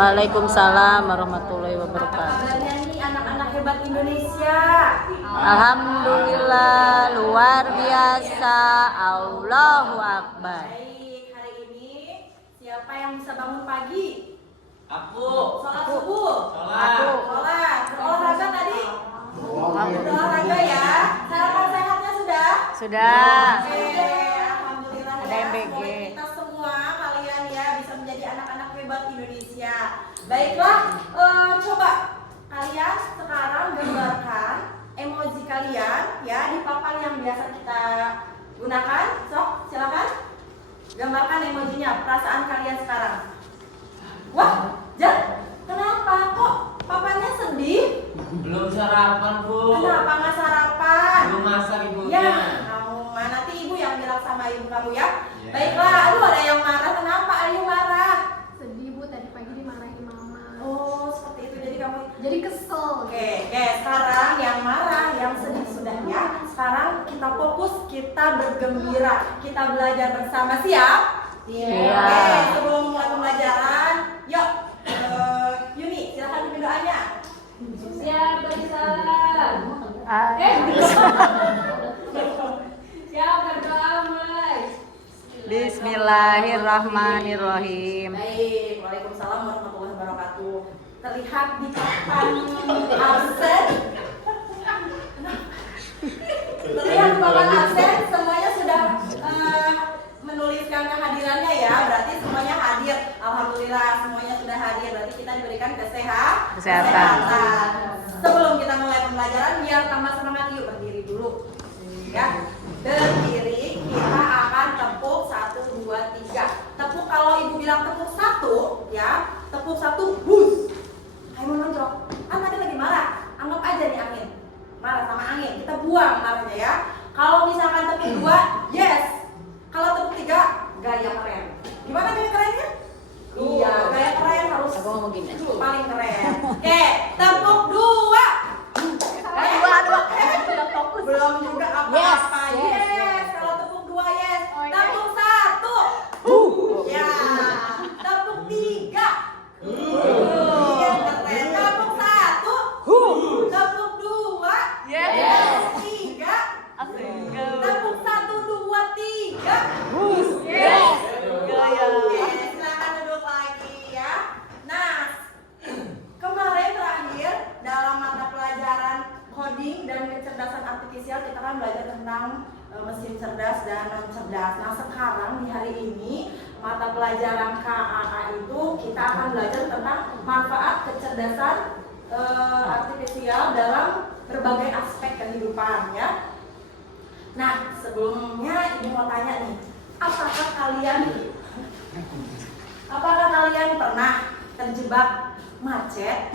Waalaikumsalam warahmatullahi wabarakatuh. Kabarnya nih anak-anak hebat Indonesia. Alhamdulillah luar biasa. Allahu Akbar. Baik, hari ini siapa yang bisa bangun pagi? Aku. Sholat subuh. Sholat. Sholat. Olahraga tadi? Olahraga ya. Sarapan sehatnya sudah? Sudah. Oke, alhamdulillah Ada ya. MBG. Semoga kita semua kalian ya bisa menjadi anak-anak hebat Indonesia. Baiklah, coba kalian sekarang gambarkan emoji kalian ya di papan yang biasa kita gunakan. Sok, silakan. Gambarkan emojinya, perasaan kalian sekarang. Wah, Jan, kenapa kok papannya sedih? Belum sarapan, Bu. Kenapa nggak sarapan? Belum masak ibunya. Ya, kamu mah nanti ibu yang bilang sama ibu kamu ya. Ya. Baiklah, aduh ada yang marah. Kenapa Ayu marah? Sedih Bu, tadi pagi dimarahin mama. Oh, seperti itu. Jadi kamu Jadi kesel. Oke, sekarang yang marah, yang sedih sudah ya. Sekarang kita fokus, kita bergembira, kita belajar bersama. Siap? Siap. Oke, sebelum mulai pembelajaran, yuk, Yuni, silahkan pimpin doanya. Siap, bersalam. Siap, berdoa mulai. Bismillahirrahmanirrahim. Baik, waalaikumsalam warahmatullahi wabarakatuh. Terlihat di papan absen. Terlihat di papan absen, semuanya sudah menuliskan kehadirannya ya. Berarti semuanya hadir. Alhamdulillah, semuanya sudah hadir. Berarti kita diberikan kesehatan. Sebelum kita mulai pembelajaran, biar tambah semangat, yuk berdiri dulu. Ya, berdiri. Kita akan tepuk 1, 2, 3. Tepuk kalau ibu bilang tepuk 1, ya. Tepuk 1, bus. Ayo menonjol. Tadi lagi marah. Anggap aja nih angin. Marah sama angin. Kita buang marahnya ya. Kalau misalkan tepuk 2, yes. Kalau tepuk 3, gaya keren. Gimana gaya kerennya? Iya, gaya keren harus Aku ngomong gini aja. paling keren. Oke, tepuk 2. Belum juga apa-apa. Yes. Kalau tepuk 2, yes. Tepuk 1. Ya. Tepuk 3. Iya, keren. Tepuk 1. Tepuk 2. Yes. 3. Tepuk 1, 2, 3. Yes. Oke, silakan duduk lagi ya. Nah, kemarin terakhir dalam mata pelajaran coding dan kecerdasan artifisial kita kan belajar tentang mesin cerdas dan non cerdas. Nah, sekarang di hari ini mata pelajaran KAA itu kita akan belajar tentang manfaat kecerdasan artifisial dalam berbagai aspek kehidupan ya. Nah, sebelumnya ibu mau tanya nih, apakah kalian pernah terjebak macet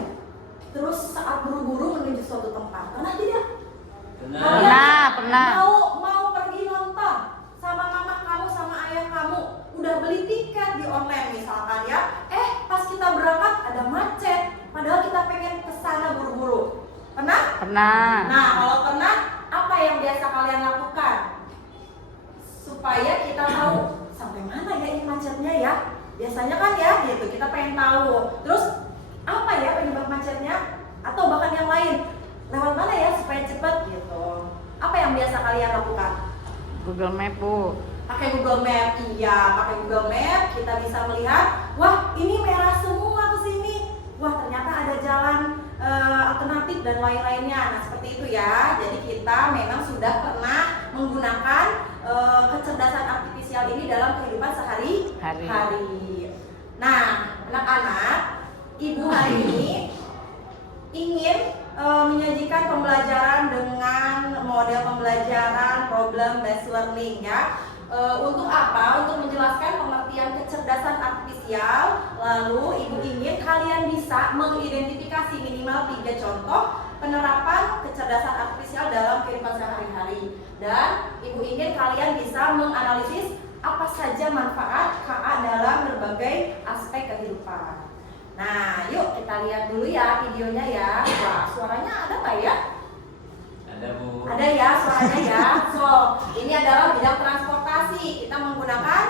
terus saat buru-buru menuju suatu tempat? Pernah tidak? Pernah. Mau pergi nonton sama mama kamu sama ayah kamu, udah beli tiket di online misalkan ya. Pas kita berangkat ada macet, padahal kita pengen kesana buru-buru. Pernah? Pernah. Nah, kalau pernah, apa yang biasa kalian lakukan supaya kita tahu sampai mana ya ini macetnya ya? Biasanya kan ya gitu, kita pengen tahu. Terus apa ya penyebab macetnya? Atau bahkan yang lain, lewat mana ya supaya cepat gitu? Apa yang biasa kalian lakukan? Google Map, Bu. Pakai Google Map, iya, pakai Google Map kita bisa melihat, wah ini merah semua ke sini. Wah ternyata ada jalan alternatif dan lain-lainnya. Nah seperti itu ya. Jadi kita memang sudah pernah menggunakan kecerdasan artifisial ini dalam kehidupan sehari-hari. Nah anak-anak, ibu hari ini ingin menyajikan pembelajaran dengan model pembelajaran problem based learning ya. Untuk apa? Untuk menjelaskan pengertian kecerdasan artifisial. Lalu ibu ingin kalian bisa mengidentifikasi minimal 3 contoh penerapan kecerdasan artifisial dalam kehidupan sehari-hari. Dan ibu ingin kalian bisa menganalisis apa saja manfaat KA dalam berbagai aspek kehidupan. Nah, yuk kita lihat dulu ya videonya ya. Wah, suaranya ada nggak ya? Ada, Bu. Ada ya suaranya ya. So, ini adalah bidang transportasi. Kita menggunakan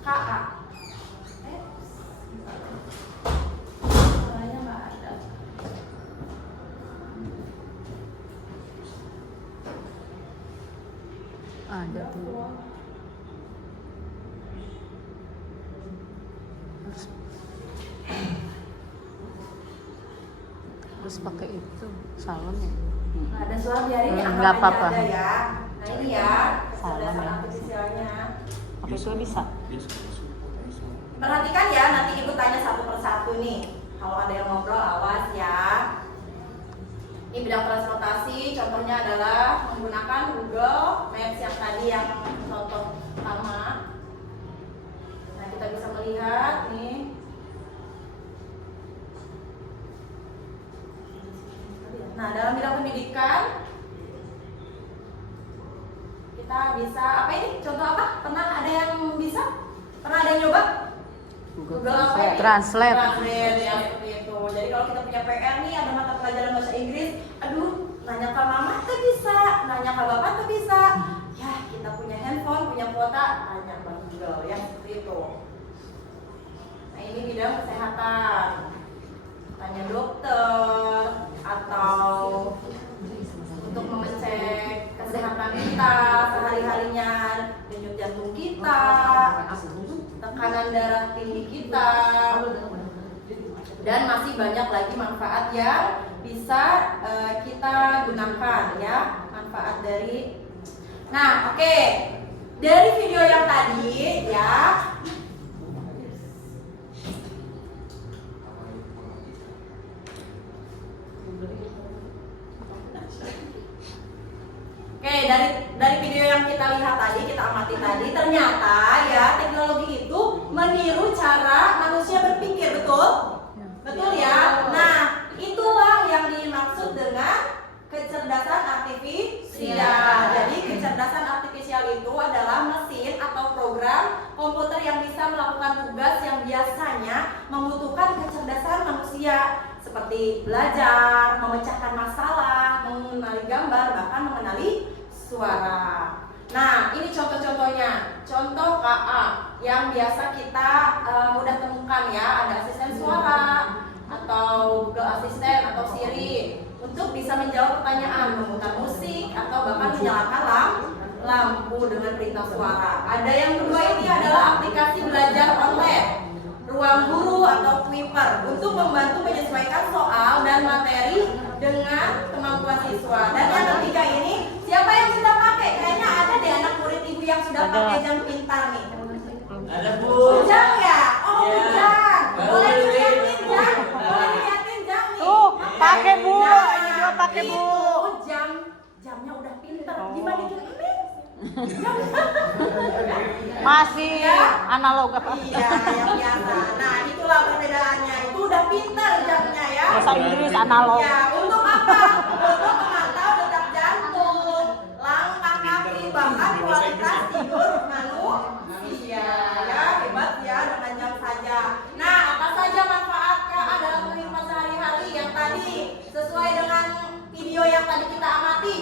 KA. jatuh. Terus pakai itu salon ya. Nah, ada suara di hari ini Nggak angkatannya apa-apa. ada ya. Nah ini ya, Salam kecerdasan ya. artifisialnya. Pakai itu bisa. Perhatikan ya, nanti ibu tanya satu persatu nih. Kalau ada yang ngobrol, awas ya. Ini bidang transportasi, contohnya adalah menggunakan Google Maps yang tadi yang contoh pertama. Nah, kita bisa melihat nih. Nah, dalam bidang pendidikan kita bisa apa ini? Contoh apa? Pernah ada yang bisa? Pernah ada yang nyoba? Google apa ini? Translate. Translate ya seperti itu. Jadi kalau kita punya PR nih, ada mata pelajaran bahasa Inggris, aduh, nanya ke mama tuh bisa, nanya ke bapak tuh bisa. Ya, kita punya handphone, punya kuota, tanya ke Google ya seperti itu. Nah, ini bidang kesehatan. Tanya dokter atau untuk mengecek kesehatan kita sehari-harinya, denyut jantung kita, tekanan darah tinggi kita, dan masih banyak lagi manfaat yang bisa kita gunakan ya, manfaat dari. Nah, oke. Dari video yang tadi ya, oke, dari video yang kita lihat tadi, kita amati tadi, ternyata ya teknologi itu meniru cara manusia berpikir, betul? Betul ya? Nah, itulah yang dimaksud dengan kecerdasan artifisial. Jadi kecerdasan artifisial itu adalah mesin atau program komputer yang bisa melakukan tugas yang biasanya membutuhkan kecerdasan manusia, seperti belajar, memecahkan masalah, mengenali gambar, bahkan mengenali suara. Nah, ini contoh-contohnya. Contoh KA yang biasa kita mudah temukan ya, ada asisten suara atau Google Assistant atau Siri untuk bisa menjawab pertanyaan, memutar musik atau bahkan menyalakan lampu dengan perintah suara. Ada yang kedua, ini adalah aplikasi belajar online, Ruang Guru atau Kuiper, untuk membantu menyesuaikan soal dan materi dengan kemampuan siswa. Dan yang ketiga ini, siapa yang sudah pakai? Kayaknya ada deh anak murid ibu yang sudah pakai jam pintar nih. Ada Bu. Ujang ya? Oh, Ya. Ujang. Baru Boleh beli. dilihatin Jang? Boleh dilihatin Jang nih? Tuh, pakai, Bu. Nah, Ini juga pakai, Bu. itu jamnya udah pintar. Oh. Dibandingin ini. Masih Ya. analog apa? Iya, yang biasa. Nah, itulah perbedaannya. Itu udah pintar jamnya ya. Bahasa Inggris analog. Ya, untuk apa? Untuk memantau detak jantung, langkah kaki, bahkan kualitas tidur manusia. Ya, hebat ya dengan jam saja. Nah, apa saja manfaat KA dalam kehidupan sehari-hari yang tadi sesuai dengan video yang tadi kita amati?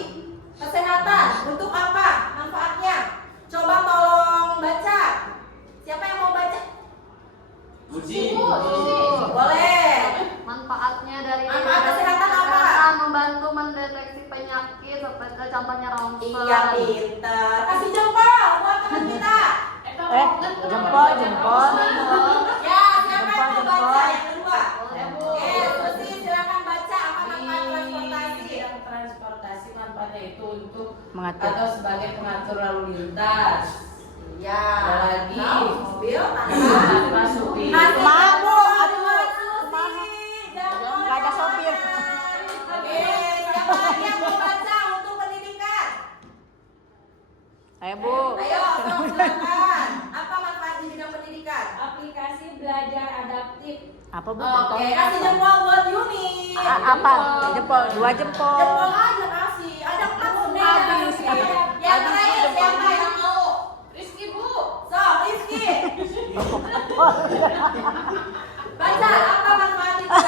Kesehatan, untuk apa manfaatnya? Coba tolong baca. Siapa yang mau baca? Uji. Boleh. Manfaatnya dari Manfaat kesehatan apa? kesehatan membantu mendeteksi penyakit seperti contohnya ronsen. Iya, pinter. Kasih jempol buat teman kita. Jempol. Ya, siapa yang mau baca yang kedua? Boleh, Bu. Oke, Susi silakan baca apa manfaat transportasi. Bidang transportasi manfaatnya itu untuk Mengatur. atau sebagai pengatur lalu lintas. Iya. Ada lagi. Nah, mobil Tanpa supir. Kasih Maaf, Bu. jempol Aduh. buat Susi. Jempol Nggak ada sopir. Oke, siapa lagi yang mau baca untuk pendidikan? Ayo, Bu. Ayo, silakan. Apa manfaat di bidang pendidikan? Aplikasi belajar adaptif. Apa, Bu? Oke, kasih jempol buat Yuni. Apa? Jempol, 2 jempol. Jempol aja kasih. Ada 4 Habis. Yang terakhir siapa yang mau? Rizky, Bu. So, Rizky. Baca apa manfaat itu?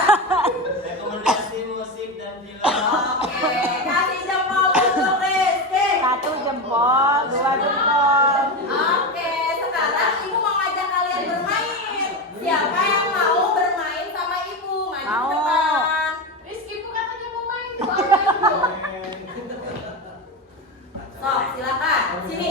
Rekomendasi musik dan film. Oke, kasih jempol untuk Rizky. 1 jempol, 2 jempol. Oke, sekarang ibu mau ngajak kalian bermain. Siapa yang mau bermain sama ibu? Maju Mau. ke depan. Rizky, Bu katanya mau main. Mau main, Bu. So, silakan. Sini,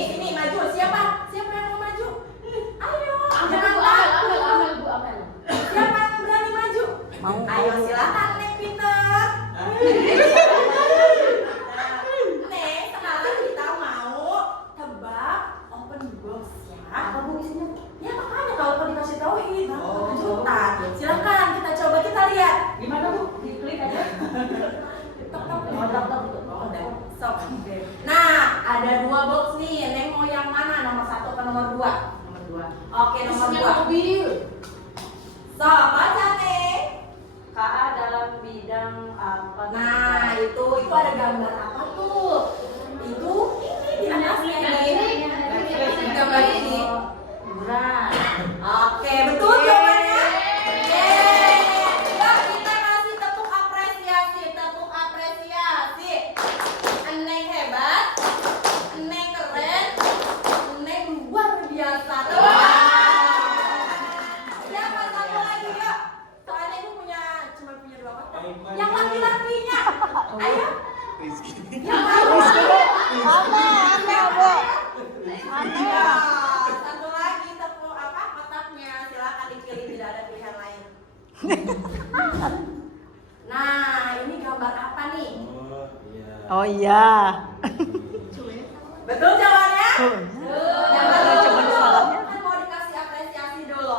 Oh, udah. Sok. Nah, ada 2 box nih. Neng mau yang mana? Nomor 1 atau nomor 2? Nomor 2. Oke, nomor 2. mobil. So, baca Neng. KA dalam bidang apa? Nah, itu ada gambar apa tuh? Itu ini di atasnya ini. Gambar ini. Bulan. Oke, betul jawabannya. Yeay. Yuk, kita kasih tepuk apresiasi, Neng hebat, Neng keren, Neng luar biasa. Siapa satu lagi yuk? Soalnya ibu cuma punya 2 kotak. Yang laki-lakinya. Ayo. Yang laki. Iya. Satu lagi tepuk kotaknya. Silakan dipilih, tidak ada pilihan lain. Nah, ini gambar apa nih? Oh iya. Betul jawabannya? Jangan Coba dulu. salahnya. Kan mau dikasih apresiasi dulu.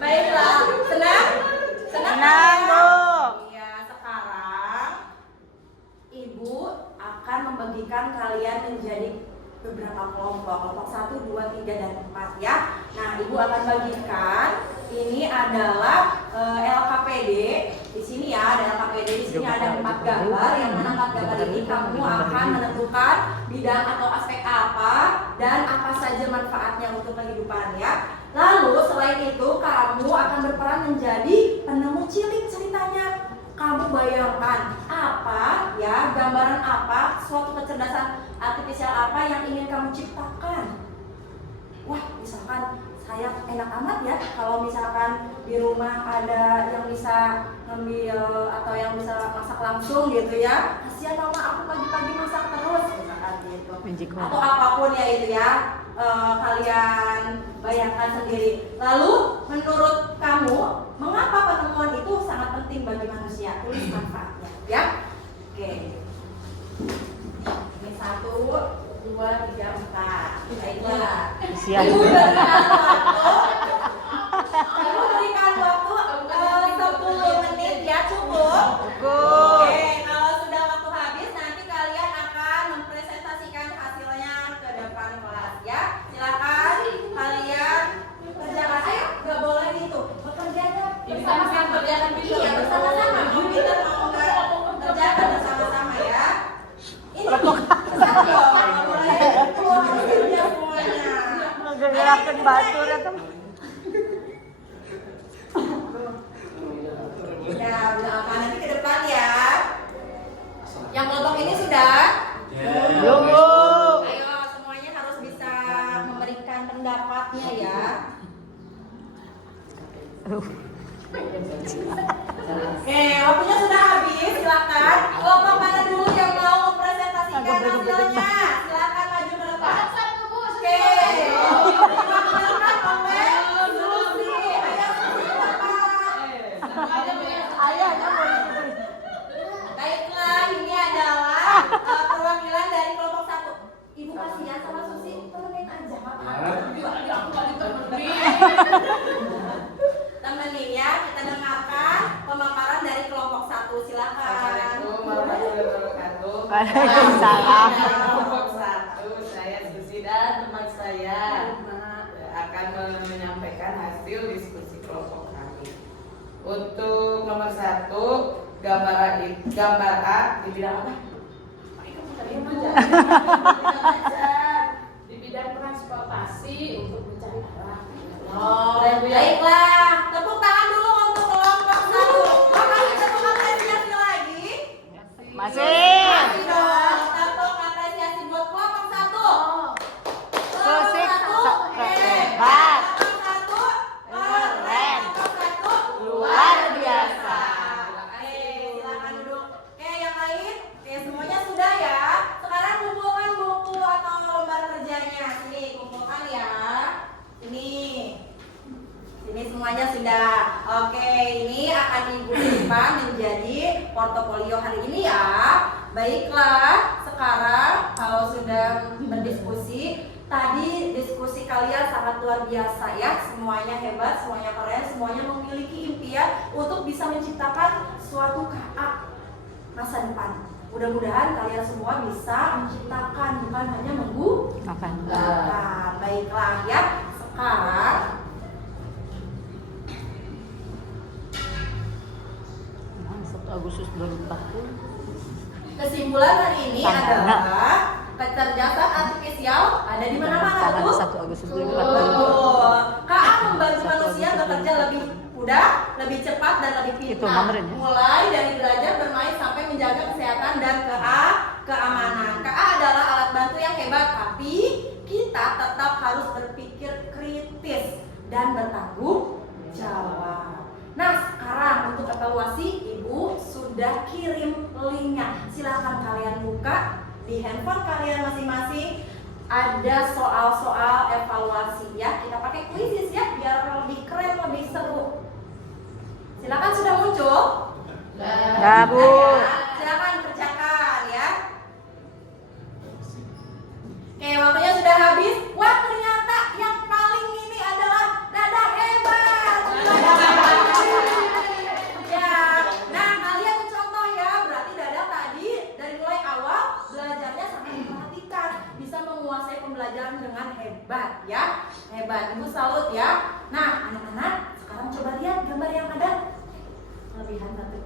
Baiklah, senang? Senang, Bu. Iya, sekarang Ibu akan membagikan kalian menjadi beberapa kelompok 1, 2, 3, dan 4 ya. Nah, Ibu akan bagikan ini adalah LKPD. Di sini ya ada LKPD, di sini ada 4 gambar. Yang mana 4 gambar ini kamu akan menentukan bidang atau aspek apa dan apa saja manfaatnya untuk kehidupan ya. Lalu selain itu kamu akan berperan menjadi penemu cilik ceritanya. Kamu bayangkan apa ya, gambaran apa, suatu kecerdasan artifisial apa yang ingin kamu ciptakan. Wah, misalkan saya enak amat ya kalau misalkan di rumah ada yang bisa ngambil atau yang bisa masak langsung gitu ya. Kasihan mama aku pagi-pagi masak terus misalkan gitu. Atau apapun ya itu ya. Kalian bayangkan sendiri. Lalu menurut kamu mengapa penemuan itu sangat penting bagi manusia? Tulis manfaatnya ya. Oke. Ini 1, 2, 3, 4. Baiklah. Ibu berikan waktu 10 menit ya, cukup. Oke, kalau sudah waktu habis nanti kalian akan mempresentasikan hasilnya ke depan kelas ya. Silakan kalian kerjakan. Ayo, nggak boleh gitu. Bekerjanya bersama-sama. Iya, bersama-sama. Mau pintar mau nggak kerjakan bersama-sama ya. Ini satu dong, nggak boleh keluar kerja semuanya. Gerakan batu atau Ya, udah apa nanti ke depan ya. Yang kelompok ini sudah? belum, Bu. Ayo semuanya harus bisa memberikan pendapatnya ya. Oke, waktunya sudah habis. Silakan. Kelompok mana dulu yang mau mempresentasikan hasilnya? Silakan maju ke depan. Oke. Silakan Omen, Susi. Ayo Susi ke depan. Ayahnya mau Baiklah, ini adalah perwakilan dari kelompok 1. Ibu kasihan sama Susi, temenin aja temenin ya, kita dengarkan pemaparan dari kelompok 1. Silakan. Assalamualaikum warahmatullahi wabarakatuh. Waalaikumsalam. Kelompok 1, saya Susi dan teman saya akan menyampaikan hasil diskusi kelompok kami. Untuk nomor 1, gambar A di bidang apa? Di bidang transportasi untuk mencari arah. Oh, baiklah. Tepuk tangan dulu untuk kelompok 1. Mau kasih tepuk apresiasi lagi? Masih. Masih dong. Tepuk apresiasi buat kelompok 1. Susi hebat. hebat. Kelompok 1 keren. Kelompok 1 Luar biasa. Oke, silakan duduk. Oke, yang lain? Oke, semuanya sudah ya. Sekarang kumpulkan buku atau Baiklah, sekarang kalau sudah berdiskusi, tadi diskusi kalian sangat luar biasa ya. Semuanya hebat, semuanya keren, semuanya memiliki impian untuk bisa menciptakan suatu KA masa depan. Mudah-mudahan kalian semua bisa menciptakan, bukan hanya Makan. Baiklah ya, sekarang Agustus 2040. kesimpulan hari ini Tanggalnya. adalah kecerdasan artifisial ada di mana-mana Tanggal tuh. 1 Agustus 2040. Betul. KA membantu 1 manusia Agustus bekerja lebih mudah, lebih cepat dan lebih Itu pintar. kemarin ya? Mulai dari belajar bermain sampai menjaga kesehatan dan keamanan. KA adalah alat bantu yang hebat, tapi kita tetap harus berpikir kritis dan bertanggung jawab. Nah, sekarang untuk evaluasi, Ibu sudah kirim linknya. Silahkan kalian buka di handphone kalian masing-masing. Ada soal-soal evaluasi ya. Kita pakai quizzes ya, biar lebih keren, lebih seru. Silakan sudah muncul. Ya, Bu. Silakan kerjakan ya. Oke, waktunya sudah habis. Wah, ternyata yang paling ini adalah Dadang hebat. Ya, nah kalian contoh ya. Berarti Dadang tadi dari mulai awal belajarnya sangat memperhatikan, bisa menguasai pembelajaran dengan hebat ya. Hebat, Ibu salut ya. Nah, anak-anak sekarang coba lihat gambar yang ada. Kelebihan satu.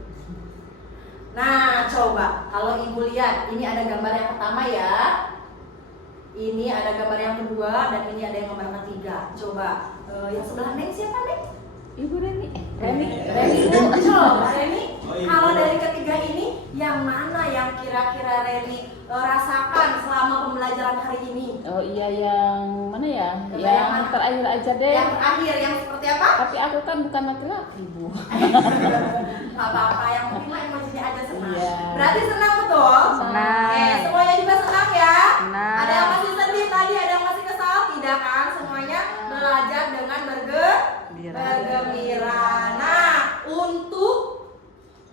Nah, coba kalau Ibu lihat, ini ada gambar yang pertama ya. Ini ada gambar yang kedua dan ini ada yang gambar ketiga. Coba yang sebelah Neng siapa Neng? Ibu Reni. Reni. Bu. Coba Reni. Oh, Ibu. Kalau dari ketiga ini yang mana yang kira-kira Reni rasakan selama pembelajaran hari ini? Oh iya, yang mana ya? Gambar Yang yang mana? terakhir aja deh. Yang terakhir yang seperti apa? Tapi aku kan bukan laki-laki, Bu. Gak apa-apa, yang penting mah emosinya aja senang. Iya. Berarti senang betul? Senang. Oke, semuanya juga senang ya? Senang. Ada yang masih sedih tadi, ada yang masih kesal? Tidak kan? Semuanya belajar dengan bergembira. Nah, untuk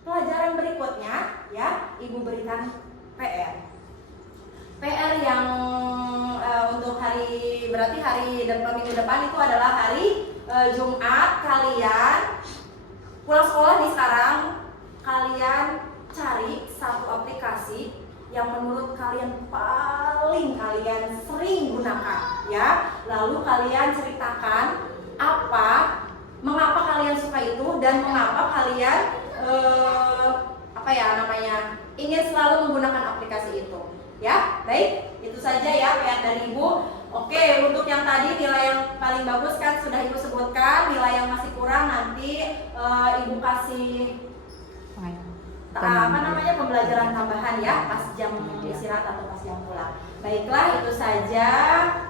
pelajaran berikutnya ya, Ibu berikan PR. PR yang untuk hari, berarti hari minggu depan itu adalah hari Jumat. Kalian pulang sekolah nih sekarang, kalian cari satu aplikasi yang menurut kalian paling kalian sering gunakan ya. Lalu kalian ceritakan mengapa kalian suka itu dan mengapa kalian ingin selalu menggunakan aplikasi itu. Ya, baik, itu saja ya PR dari Ibu. Oke, untuk yang tadi nilai yang paling bagus kan sudah Ibu sebutkan. Nilai yang masih kurang nanti Ibu kasih pembelajaran tambahan ya pas jam istirahat atau pas jam pulang. Baiklah, itu saja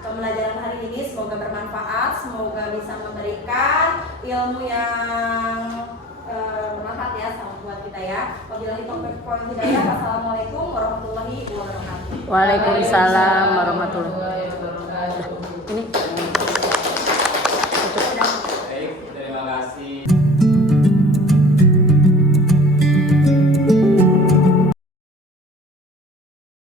pembelajaran hari ini. Semoga bermanfaat, semoga bisa memberikan ilmu yang bermanfaat ya sama buat kita ya. Wabillahi taufiq wal hidayah. Wassalamualaikum warahmatullahi wabarakatuh. Waalaikumsalam warahmatullahi wabarakatuh. Ini